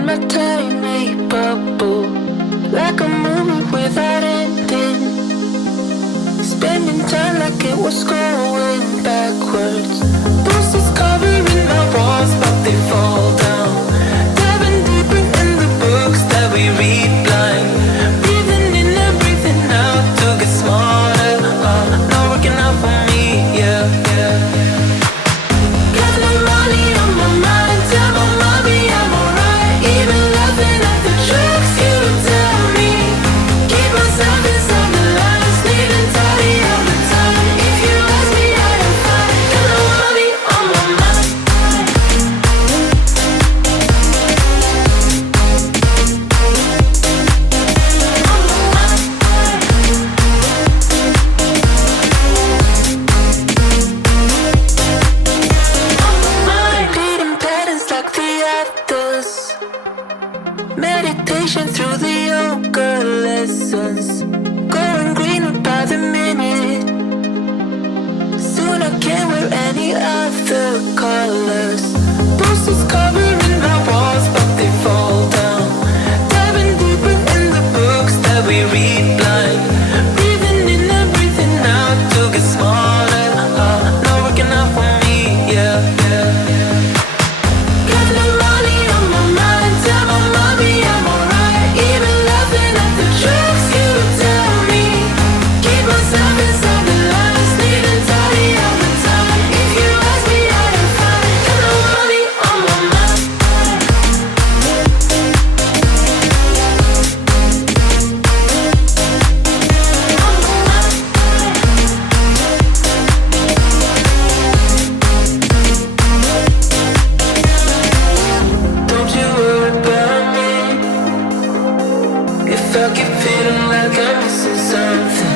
in my tiny bubble, like a movie without ending. Spending time like it was going backwards. Posters covering my walls, but they fall down. Diving deeper in the books that we read blind. Breathing in and breathing out to get smarter. Not working out for me, yeah, yeah. Got no money on my mind. Tell my mommy I'm alright. Even laughing at the jokes you tell me. Keep myself inside the lines, neat and tidy all the time. If you ask me, I am fine. Got no money on my mind. Repeating patterns like the others. Meditation through the yoga lessons. Going greener by the minute. Soon I can't wear any other colors. Posters covering my walls, but they fall down. Diving deeper in the books that we read blind. Breathing in and breathing out to get smarter. Not working out for me, yeah, yeah, yeah. Got no money on my mind. Tell my mommy I'm alright. Even laughing at the jokes you tell me. Keep myself inside the lines, neat and tidy all the time. If you ask me, I am fine. Got no money on my mind. Don't you worry about me. If I keep feeling like I'm missing something.